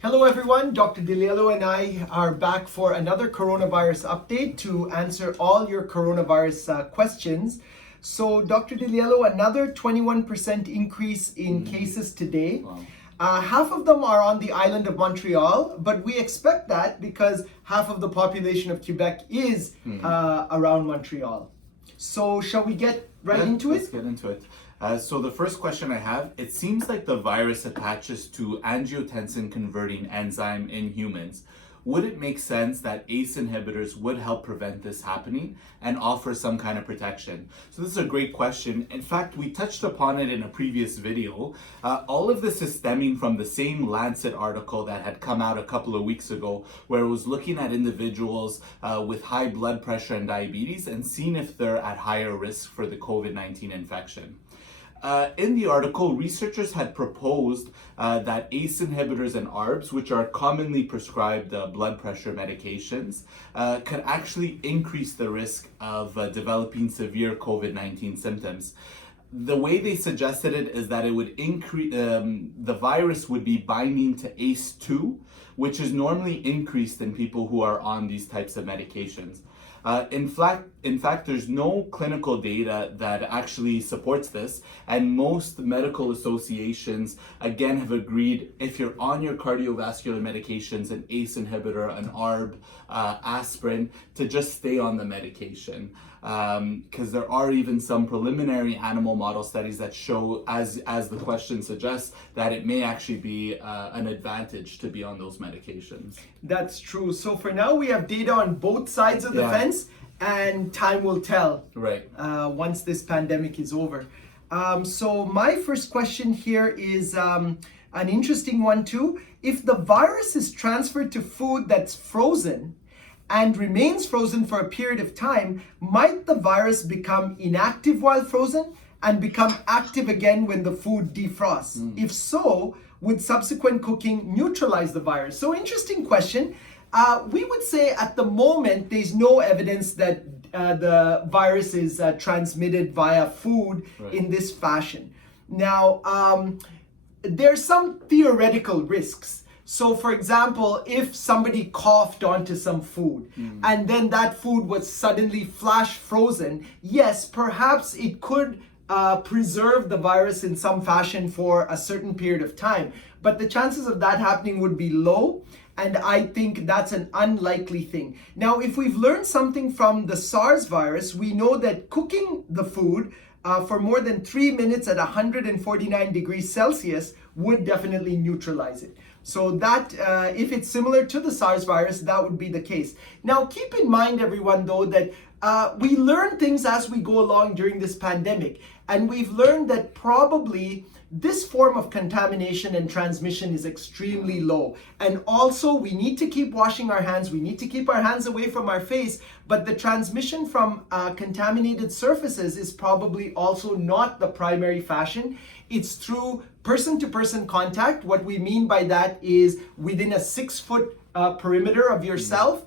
Hello everyone, Dr. Liello and I are back for another coronavirus update to answer all your coronavirus questions. So Dr. Liello, another 21% increase in cases today. Wow. Half of them are on the island of Montreal, but we expect that because half of the population of Quebec is around Montreal. So shall we get into Let's it? get into it. So the first question I have, it seems like the virus attaches to angiotensin converting enzyme in humans. Would it make sense that ACE inhibitors would help prevent this happening and offer some kind of protection? So this is a great question. In fact, we touched upon it in a previous video. All of this is stemming from the same Lancet article that had come out a couple of weeks ago, where it was looking at individuals with high blood pressure and diabetes and seeing if they're at higher risk for the COVID-19 infection. In the article, researchers had proposed that ACE inhibitors and ARBs, which are commonly prescribed blood pressure medications, could actually increase the risk of developing severe COVID-19 symptoms. The way they suggested it is that it would increase, the virus would be binding to ACE2, which is normally increased in people who are on these types of medications. In fact, there's no clinical data that actually supports this, and most medical associations, again, have agreed if you're on your cardiovascular medications, an ACE inhibitor, an ARB, aspirin, to just stay on the medication. Because there are even some preliminary animal model studies that show, as the question suggests, that it may actually be an advantage to be on those medications. That's true. So for now, we have data on both sides of the fence, and time will tell. Right. Once this pandemic is over. So my first question here is an interesting one too. If the virus is transferred to food that's frozen and remains frozen for a period of time, might the virus become inactive while frozen and become active again when the food defrosts? If so, would subsequent cooking neutralize the virus? So interesting question. We would say at the moment, there's no evidence that the virus is transmitted via food in this fashion. Now, there's some theoretical risks. So for example, if somebody coughed onto some food and then that food was suddenly flash frozen, yes, perhaps it could preserve the virus in some fashion for a certain period of time. But the chances of that happening would be low, and I think that's an unlikely thing. Now, if we've learned something from the SARS virus, we know that cooking the food for more than 3 minutes at 149 degrees Celsius would definitely neutralize it. So that, if it's similar to the SARS virus, that would be the case. Now, keep in mind, everyone, though, that we learn things as we go along during this pandemic. And we've learned that probably this form of contamination and transmission is extremely low. And also, we need to keep washing our hands. We need to keep our hands away from our face. But the transmission from contaminated surfaces is probably also not the primary fashion. It's through person-to-person contact. What we mean by that is within a 6-foot perimeter of yourself,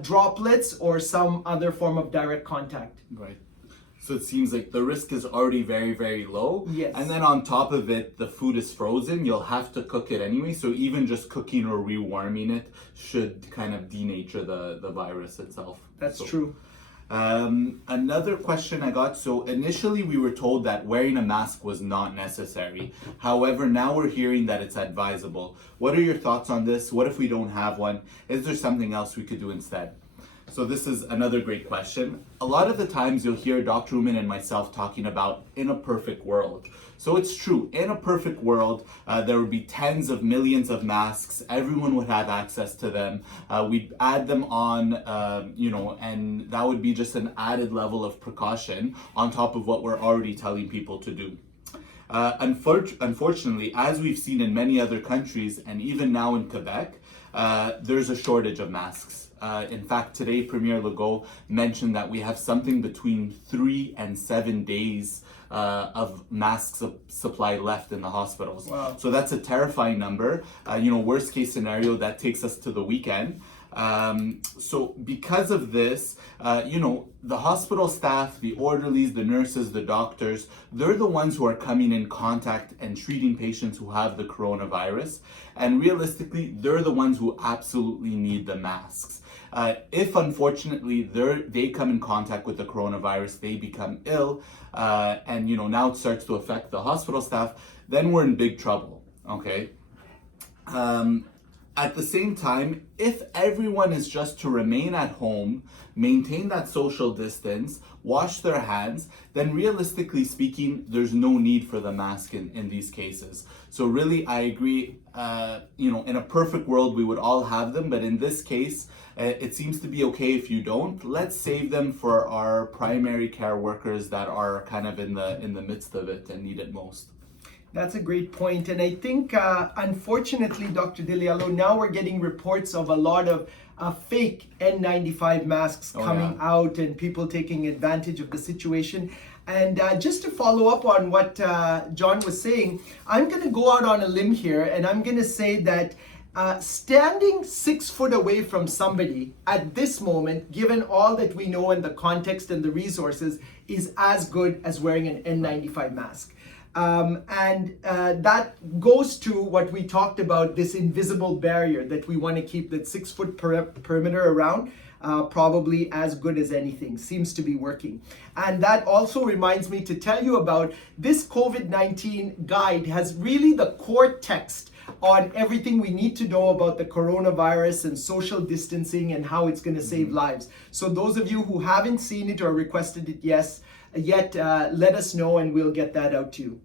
droplets or some other form of direct contact. Right. So it seems like the risk is already very, very low. Yes. And then on top of it, the food is frozen. You'll have to cook it anyway. So even just cooking or rewarming it should kind of denature the virus itself. That's true. Another question I got. So initially we were told that wearing a mask was not necessary. However, now we're hearing that it's advisable. What are your thoughts on this? What if we don't have one? Is there something else we could do instead? So this is another great question. A lot of the times you'll hear Dr. Oommen and myself talking about in a perfect world. So it's true, in a perfect world, there would be tens of millions of masks. Everyone would have access to them. We'd add them on, and that would be just an added level of precaution on top of what we're already telling people to do. Unfortunately, as we've seen in many other countries, and even now in Quebec, there's a shortage of masks. In fact, today, Premier Legault mentioned that we have something between 3 and 7 days of masks supply left in the hospitals. Wow. So that's a terrifying number. Worst case scenario, that takes us to the weekend. So because of this, the hospital staff, the orderlies, the nurses, the doctors, they're the ones who are coming in contact and treating patients who have the coronavirus. And realistically, they're the ones who absolutely need the masks. If unfortunately they come in contact with the coronavirus, they become ill, and now it starts to affect the hospital staff, then we're in big trouble, okay? At the same time, if everyone is just to remain at home, maintain that social distance, wash their hands, then realistically speaking, there's no need for the mask in these cases. So really, I agree, in a perfect world, we would all have them, but in this case, it seems to be okay if you don't. Let's save them for our primary care workers that are kind of in the midst of it and need it most. That's a great point. And I think, unfortunately, Dr. Liello, now we're getting reports of a lot of fake N95 masks coming out and people taking advantage of the situation. And just to follow up on what John was saying, I'm going to go out on a limb here and I'm going to say that standing 6 foot away from somebody at this moment, given all that we know in the context and the resources, is as good as wearing an N95 mask. That goes to what we talked about, this invisible barrier that we want to keep, that 6 foot perimeter around, probably as good as anything, seems to be working. And that also reminds me to tell you about this COVID-19 guide has really the core text on everything we need to know about the coronavirus and social distancing and how it's going to save lives. So those of you who haven't seen it or requested it yet, let us know and we'll get that out to you.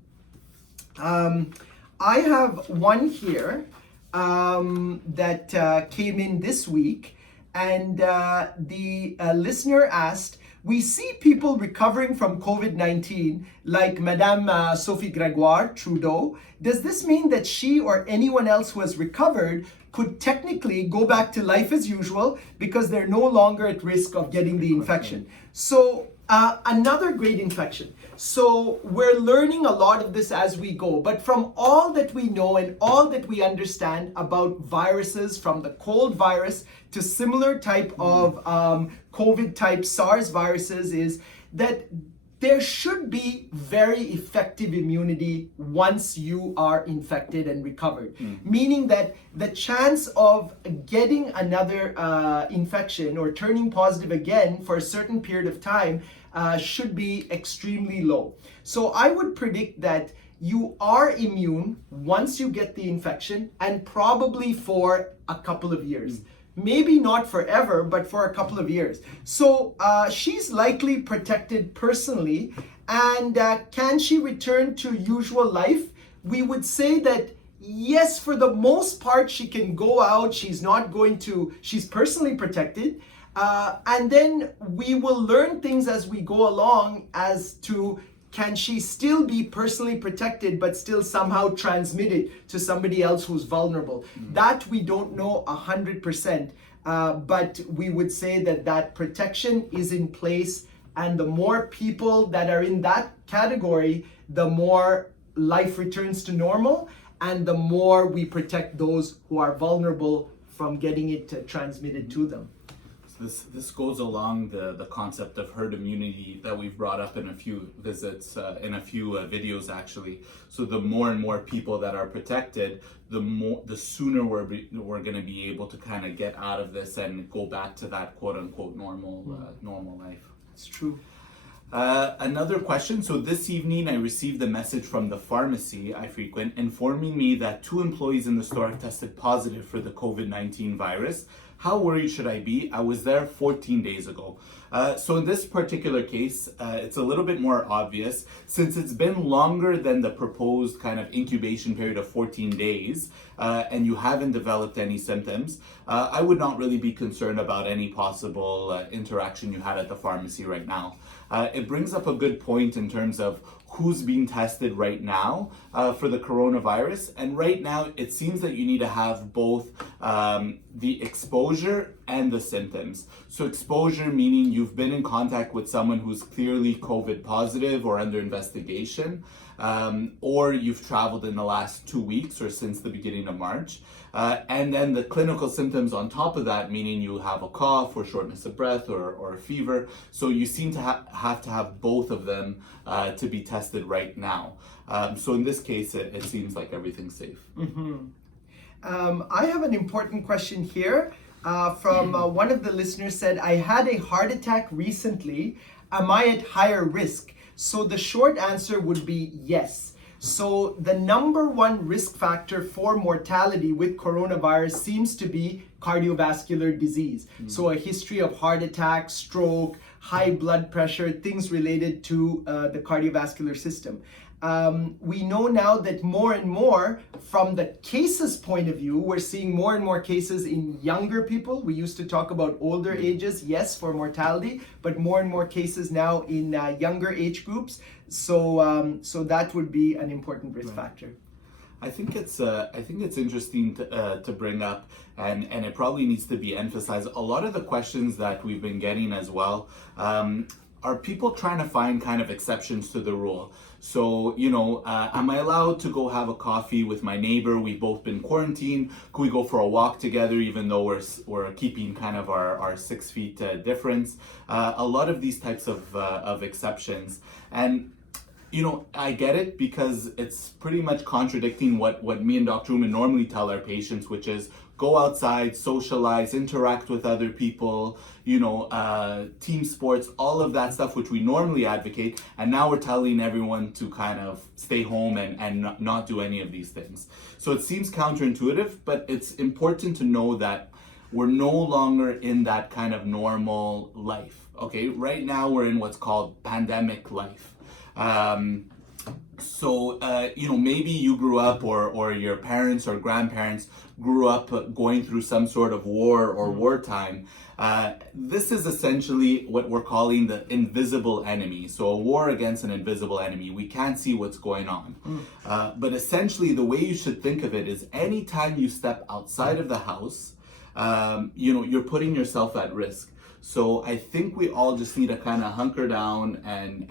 I have one here that came in this week, and the listener asked, we see people recovering from COVID-19 like Madame Sophie Gregoire Trudeau. Does this mean that she or anyone else who has recovered could technically go back to life as usual because they're no longer at risk of getting the infection? So another great infection. So we're learning a lot of this as we go, but from all that we know and all that we understand about viruses, from the cold virus to similar type of COVID type SARS viruses, is that there should be very effective immunity once you are infected and recovered. Meaning that the chance of getting another infection or turning positive again for a certain period of time should be extremely low. So I would predict that you are immune once you get the infection, and probably for a couple of years. Maybe not forever, but for a couple of years. So she's likely protected personally. And can she return to usual life? We would say that yes, for the most part, she can go out. She's personally protected. And then we will learn things as we go along as to, can she still be personally protected but still somehow transmit it to somebody else who's vulnerable? That we don't know 100%, but we would say that protection is in place, and the more people that are in that category, the more life returns to normal, and the more we protect those who are vulnerable from getting it transmitted to them. This goes along the concept of herd immunity that we've brought up in a few visits, in a few videos actually. So the more and more people that are protected, the sooner we're going to be able to kind of get out of this and go back to that quote unquote normal life. It's true. Another question. So this evening I received a message from the pharmacy I frequent informing me that 2 employees in the store have tested positive for the COVID-19 virus. How worried should I be? I was there 14 days ago. So in this particular case, it's a little bit more obvious since it's been longer than the proposed kind of incubation period of 14 days and you haven't developed any symptoms. I would not really be concerned about any possible interaction you had at the pharmacy right now. It brings up a good point in terms of who's being tested right now for the coronavirus. And right now, it seems that you need to have both the exposure and the symptoms. So exposure meaning you've been in contact with someone who's clearly COVID positive or under investigation, or you've traveled in the last 2 weeks or since the beginning of March. And then the clinical symptoms on top of that, meaning you have a cough or shortness of breath or a fever. So you seem to have to have both of them to be tested right now. So in this case, it seems like everything's safe. I have an important question here from one of the listeners said, I had a heart attack recently. Am I at higher risk? So the short answer would be yes. So the number one risk factor for mortality with coronavirus seems to be cardiovascular disease. So a history of heart attack, stroke, high blood pressure, things related to the cardiovascular system. We know now that more and more, from the cases point of view, we're seeing more and more cases in younger people. We used to talk about older ages, yes, for mortality, but more and more cases now in younger age groups. So that would be an important risk factor. I think it's interesting to bring up, and it probably needs to be emphasized. A lot of the questions that we've been getting as well are people trying to find kind of exceptions to the rule. So, am I allowed to go have a coffee with my neighbor? We've both been quarantined. Could we go for a walk together, even though we're keeping kind of our 6 feet difference? A lot of these types of exceptions. And I get it because it's pretty much contradicting what me and Dr. Oommen normally tell our patients, which is go outside, socialize, interact with other people, team sports, all of that stuff, which we normally advocate. And now we're telling everyone to kind of stay home and not do any of these things. So it seems counterintuitive, but it's important to know that we're no longer in that kind of normal life. Okay, right now we're in what's called pandemic life. Maybe you grew up or your parents or grandparents grew up going through some sort of war or wartime. This is essentially what we're calling the invisible enemy. So a war against an invisible enemy. We can't see what's going on. But essentially the way you should think of it is anytime you step outside of the house, you're putting yourself at risk. So I think we all just need to kind of hunker down and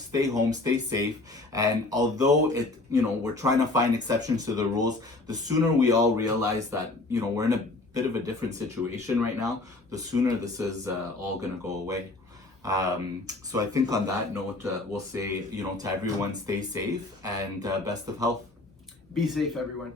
stay home, stay safe. And although we're trying to find exceptions to the rules, the sooner we all realize that, we're in a bit of a different situation right now, the sooner this is all going to go away. So I think on that note, we'll say, to everyone, stay safe and best of health. Be safe, everyone.